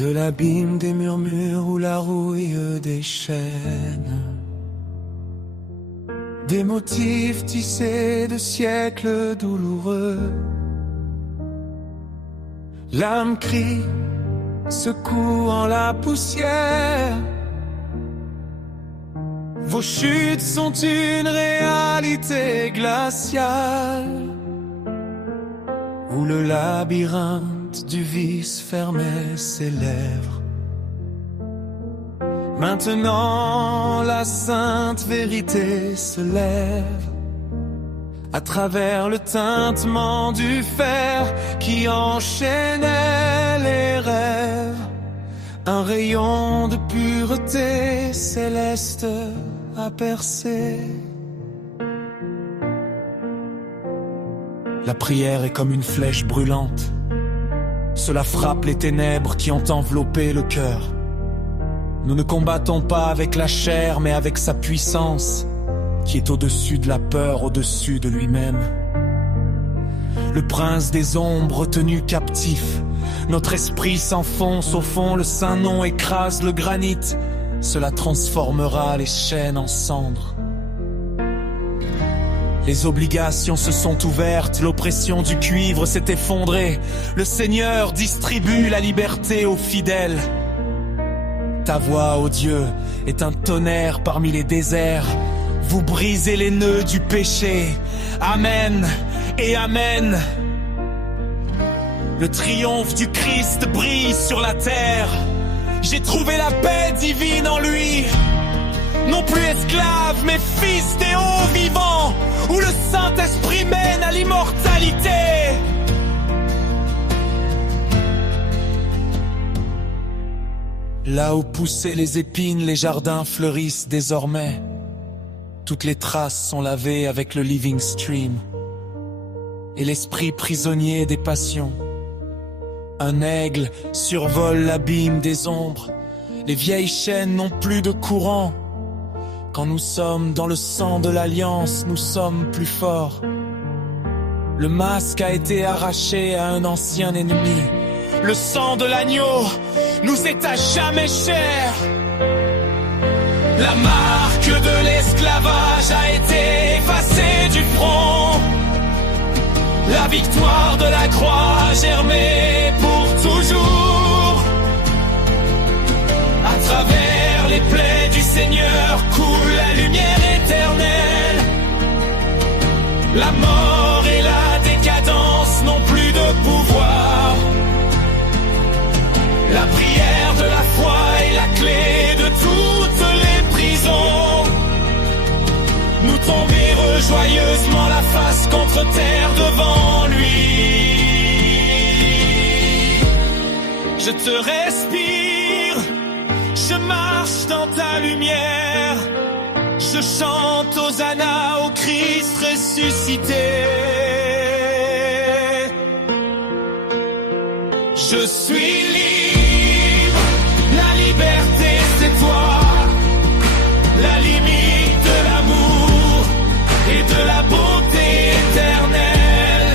de l'abîme des murmures ou la rouille des chaînes, des motifs tissés de siècles douloureux. L'âme crie, secouant la poussière. Vos chutes sont une réalité glaciale, où le labyrinthe du vice fermait ses lèvres. Maintenant la sainte vérité se lève, à travers le tintement du fer qui enchaînait les rêves. Un rayon de pureté céleste a percé. La prière est comme une flèche brûlante. Cela frappe les ténèbres qui ont enveloppé le cœur. Nous ne combattons pas avec la chair, mais avec sa puissance, qui est au-dessus de la peur, au-dessus de lui-même. Le prince des ombres tenu captif, notre esprit s'enfonce au fond, le Saint-Nom écrase le granit. Cela transformera les chaînes en cendres. Les obligations se sont ouvertes, l'oppression du cuivre s'est effondrée. Le Seigneur distribue la liberté aux fidèles. Ta voix, ô Dieu, est un tonnerre parmi les déserts. Vous brisez les nœuds du péché. Amen et Amen. Le triomphe du Christ brille sur la terre. J'ai trouvé la paix divine en lui. Non plus esclave, mais fils des hauts vivants, où le Saint-Esprit mène à l'immortalité. Là où poussaient les épines, les jardins fleurissent désormais. Toutes les traces sont lavées avec le living stream. Et l'esprit prisonnier des passions. Un aigle survole l'abîme des ombres. Les vieilles chaînes n'ont plus de courant. Quand nous sommes dans le sang de l'alliance, nous sommes plus forts. Le masque a été arraché à un ancien ennemi. Le sang de l'agneau nous est à jamais cher. La marque de l'esclavage a été effacée du front. La victoire de la croix a germé pour toujours. À travers les plaies du Seigneur coule la lumière éternelle. La mort et la décadence n'ont plus de pouvoir. La prière de la foi est la clé de toutes les prisons. Nous tombèrent joyeusement la face contre terre devant lui. Je te respire, je marche dans ta lumière. Je chante Hosanna au Christ ressuscité. Je suis libre, la liberté c'est toi, la limite de l'amour et de la beauté éternelle.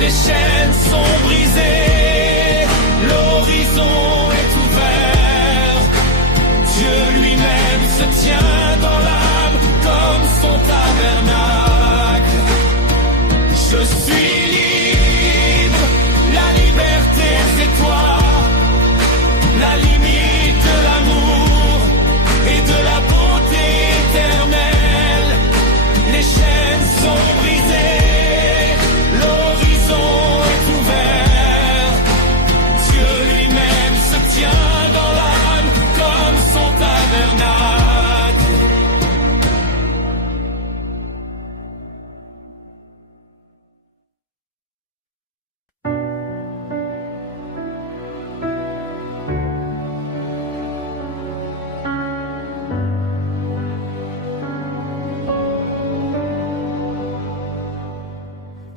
Les chaînes sont brisées, l'horizon est ouvert. Dieu lui-même se tient dans l'âme comme son tabernacle. Je suis libre, la liberté c'est toi, la limite de l'amour et de la beauté éternelle. Les chaînes sont brisées, l'horizon est ouvert. Dieu lui-même se tient dans l'âme comme son tabernacle.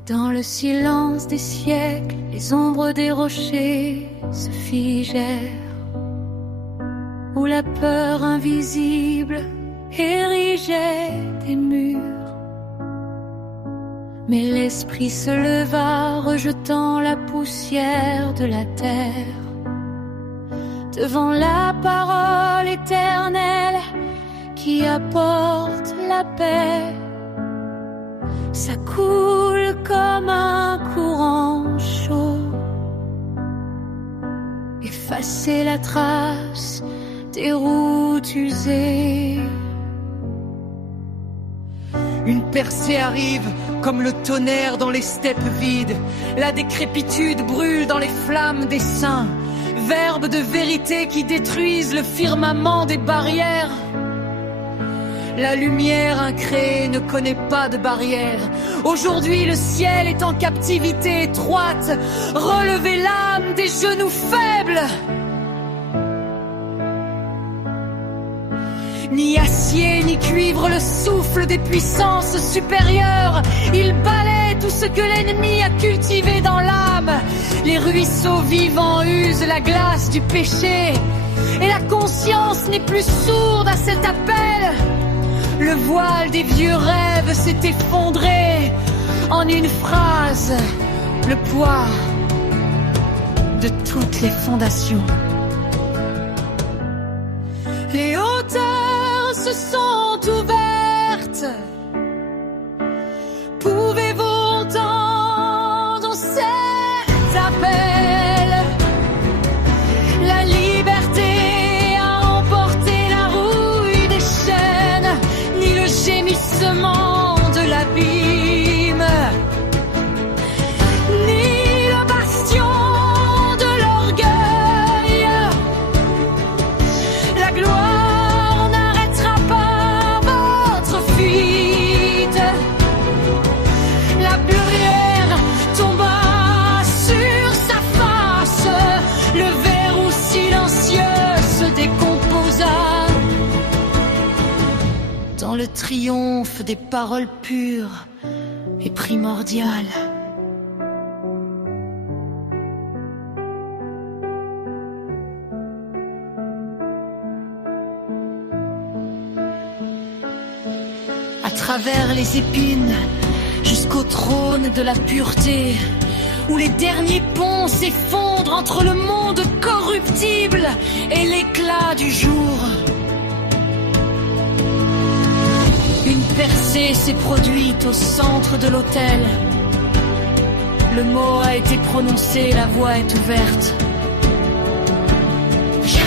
Dans le silence des siècles, les ombres des rochers se figèrent, où la peur invisible érigeait des murs. Mais l'esprit se leva, rejetant la poussière de la terre. devant la parole éternelle qui apporte la paix. Ça coule comme un courant chaud, effacer la trace des routes usées. Une percée arrive comme le tonnerre dans les steppes vides. La décrépitude brûle dans les flammes des saints. Verbes de vérité qui détruisent le firmament des barrières. La lumière incréée ne connaît pas de barrière. Aujourd'hui le ciel est en captivité étroite. Relevez l'âme des genoux faibles. Ni acier ni cuivre, le souffle des puissances supérieures. Il balaie tout ce que l'ennemi a cultivé dans l'âme. Les ruisseaux vivants usent la glace du péché. Et la conscience n'est plus sourde à cet appel. Le voile des vieux rêves s'est effondré. En une phrase, le poids de toutes les fondations. Les hauteurs se sont ouvertes. Pouvez-vous entendre cet appel? La liberté a emporté la rouille des chaînes, ni le gémissement de l'abîme, ni le bastion de l'orgueil. La gloire n'arrêtera pas votre fuite. La bruyère tomba sur sa face. Le verrou silencieux se décomposa dans le triomphe des paroles pures et primordiales. À travers les épines, jusqu'au trône de la pureté, où les derniers ponts s'effondrent entre le monde corruptible et l'éclat du jour. Une percée s'est produite au centre de l'autel. Le mot a été prononcé, la voie est ouverte. Viens.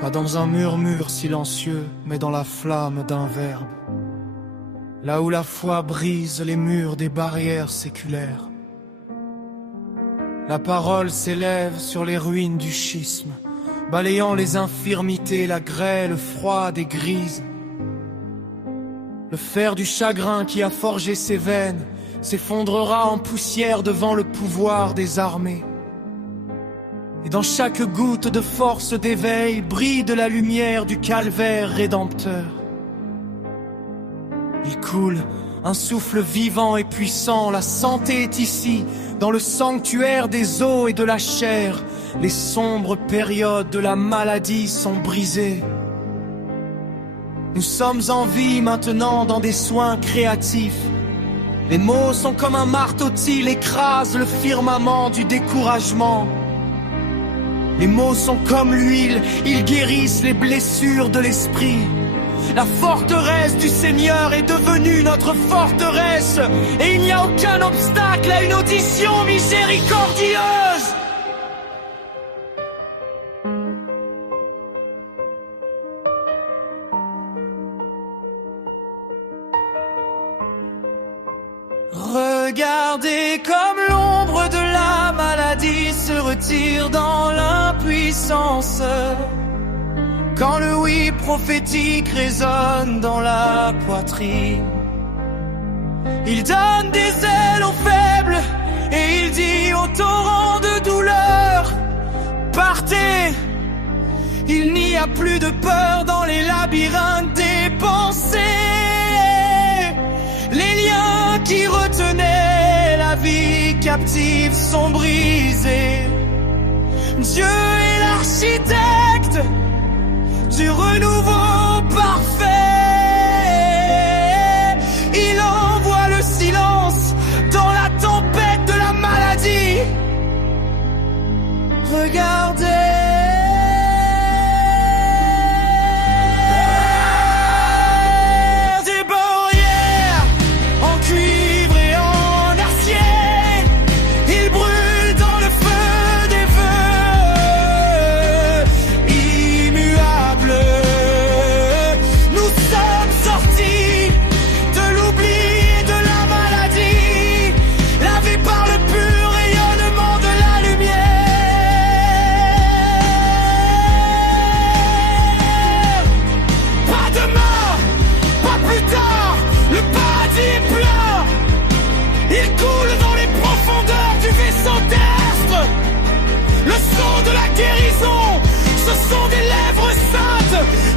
Pas dans un murmure silencieux, mais dans la flamme d'un verbe. Là où la foi brise les murs des barrières séculaires. La parole s'élève sur les ruines du schisme, balayant les infirmités, la grêle froide et grise. Le fer du chagrin qui a forgé ses veines s'effondrera en poussière devant le pouvoir des armées. Et dans chaque goutte de force d'éveil brille de la lumière du calvaire rédempteur. Il coule un souffle vivant et puissant, la santé est ici, dans le sanctuaire des os et de la chair. Les sombres périodes de la maladie sont brisées. Nous sommes en vie maintenant dans des soins créatifs. Les mots sont comme un marteau-til, écrasent le firmament du découragement. Les mots sont comme l'huile, ils guérissent les blessures de l'esprit. La forteresse du Seigneur est devenue notre forteresse, et il n'y a aucun obstacle à une audition miséricordieuse. Regardez comme l'ombre de la maladie se retire dans l'impuissance. quand le oui prophétique résonne dans la poitrine. Il donne des ailes aux faibles et il dit au torrent de douleur: partez. Il n'y a plus de peur dans les labyrinthes des pensées. Les liens qui retenaient la vie captive sont brisés. Dieu est l'architecte du renouveau parfait. Il envoie le silence dans la tempête de la maladie. Regardez.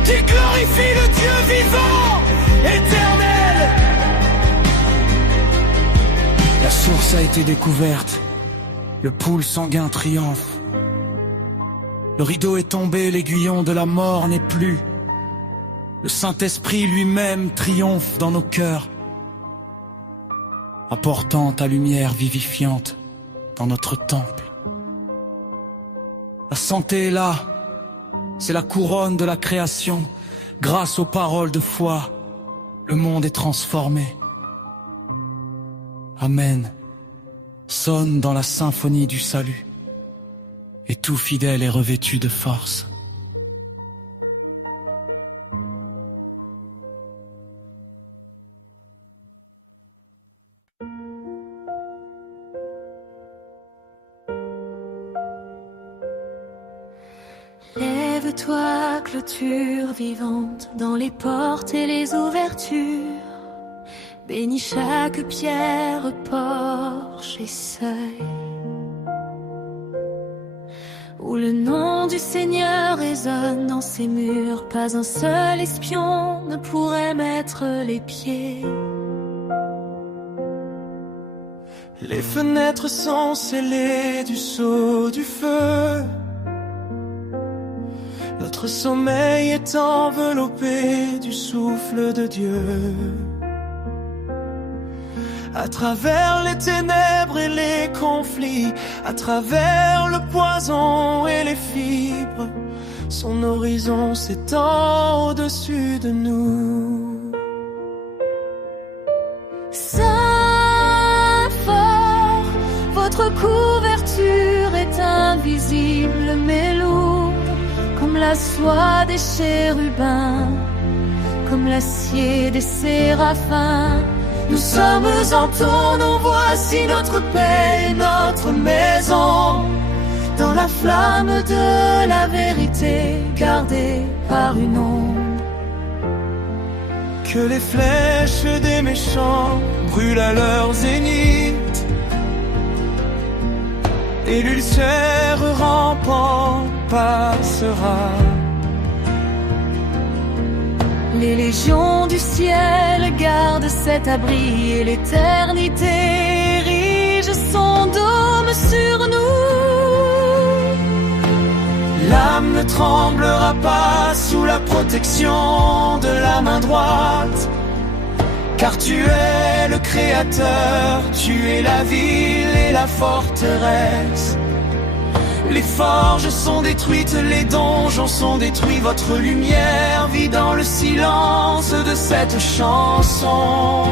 Qui glorifie le Dieu vivant, éternel. La source a été découverte, le pool sanguin triomphe. Le rideau est tombé, l'aiguillon de la mort n'est plus. Le Saint-Esprit lui-même triomphe dans nos cœurs, apportant ta lumière vivifiante dans notre temple. La santé est là. C'est la couronne de la création. Grâce aux paroles de foi, le monde est transformé. Amen. Sonne dans la symphonie du salut. Et tout fidèle est revêtu de force. Lève-toi, clôture vivante, dans les portes et les ouvertures. Bénis chaque pierre, porche et seuil, où le nom du Seigneur résonne dans ces murs. Pas un seul espion ne pourrait mettre les pieds. Les fenêtres sont scellées du sceau du feu. Notre sommeil est enveloppé du souffle de Dieu. À travers les ténèbres et les conflits, à travers le poison et les fibres, son horizon s'étend au-dessus de nous. Saint fort, votre couverture est invisible mais lourde, comme la soie des chérubins, comme l'acier des séraphins. Nous sommes en tournant, voici notre paix et notre maison, dans la flamme de la vérité, gardée par une ombre. Que les flèches des méchants brûlent à leur zénith, et l'ulcère rampant passera. Les légions du ciel gardent cet abri et l'éternité érige son dôme sur nous. L'âme ne tremblera pas sous la protection de la main droite, car tu es le Créateur, tu es la ville et la forteresse. Les forges sont détruites, les donjons sont détruits, votre lumière vit dans le silence de cette chanson.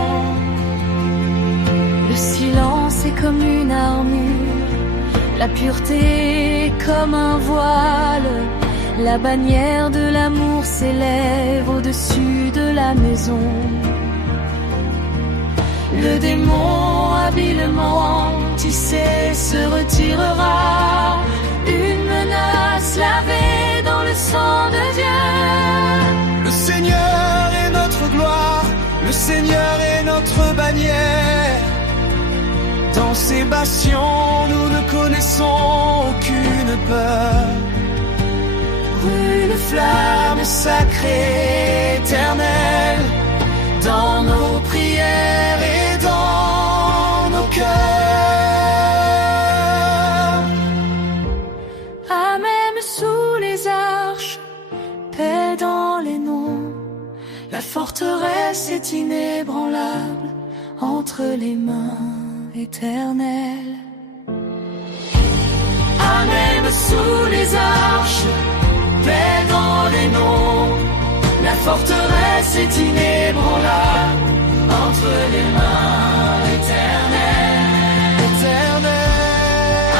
Le silence est comme une armure, la pureté est comme un voile. La bannière de l'amour s'élève au-dessus de la maison. Le démon habilement tissé se retirera. Une menace se laver dans le sang de Dieu. Le Seigneur est notre gloire, le Seigneur est notre bannière. Dans ces bastions, nous ne connaissons aucune peur. Une flamme sacrée, éternelle, dans nos prières et dans nos cœurs. Ah, même sous les arches, paix dans les noms, la forteresse est inébranlable entre les mains éternelles. Ah, même sous les arches, paix dans les noms, la forteresse est inébranlable entre les mains éternelles. Éternelle.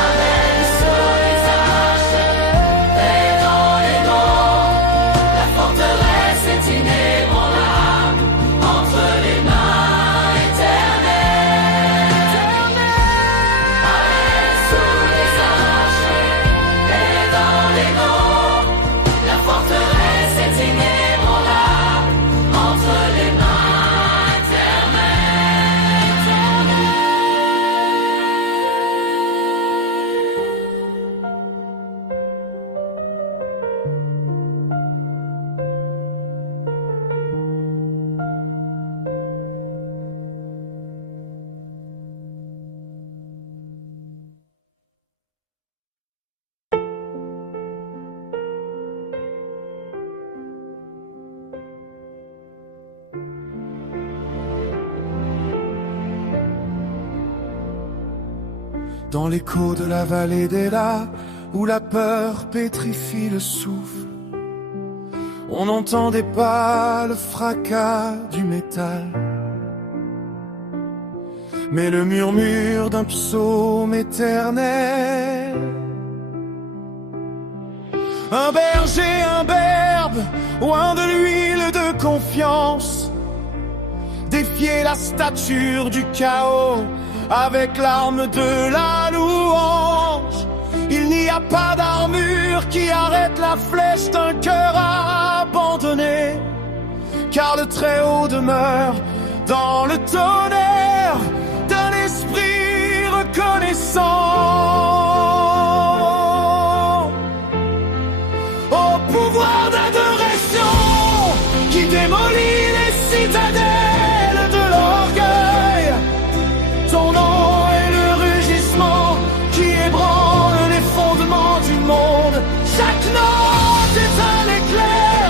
Amen. Sous les arches, paix dans les noms, la forteresse est inébranlable entre les mains éternelles. Amen. Sous les arches, paix dans les noms, la forteresse est inébranlable entre les mains éternelles. Dans l'écho de la vallée d'Ela, où la peur pétrifie le souffle, on n'entendait pas le fracas du métal, mais le murmure d'un psaume éternel. Un berger, un berbe, loin de l'huile de confiance, défier la stature du chaos avec l'arme de la louange. Il n'y a pas d'armure qui arrête la flèche d'un cœur abandonné, car le Très-Haut demeure dans le tonnerre d'un esprit reconnaissant. Au pouvoir d'adoration qui démolit les citadelles de l'orgueil, ton nom est le rugissement qui ébranle les fondements du monde. Chaque note est un éclair,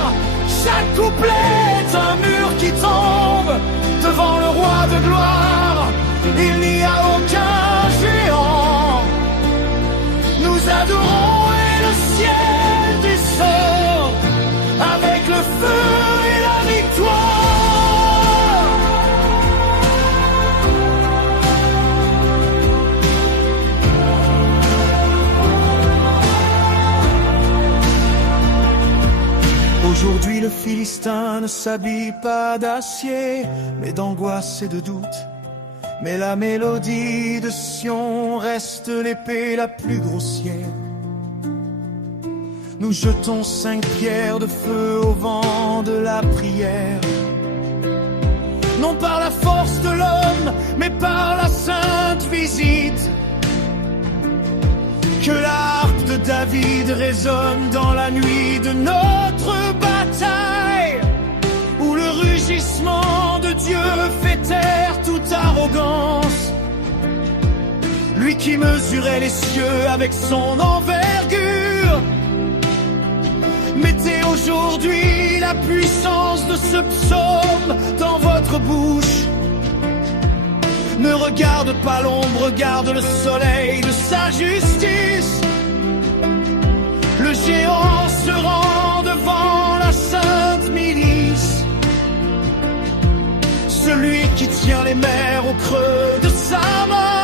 chaque couplet est un mur qui tombe devant le roi de gloire. Il n'y a aucun géant. Nous adorons et le ciel descend avec le feu et la victoire. Aujourd'hui le Philistin ne s'habille pas d'acier, mais d'angoisse et de doute. Mais la mélodie de Sion reste l'épée la plus grossière. Nous jetons 5 pierres de feu au vent de la prière, non par la force de l'homme, mais par la sainte visite. Que la harpe de David résonne dans la nuit de notre bataille, où le rugissement de Dieu fait taire toute arrogance. Lui qui mesurait les cieux avec son envergure, mettez aujourd'hui la puissance de ce psaume dans votre bouche. Ne regarde pas l'ombre, regarde le soleil de sa justice. Le géant se rend devant la sainte milice, celui qui tient les mers au creux de sa main.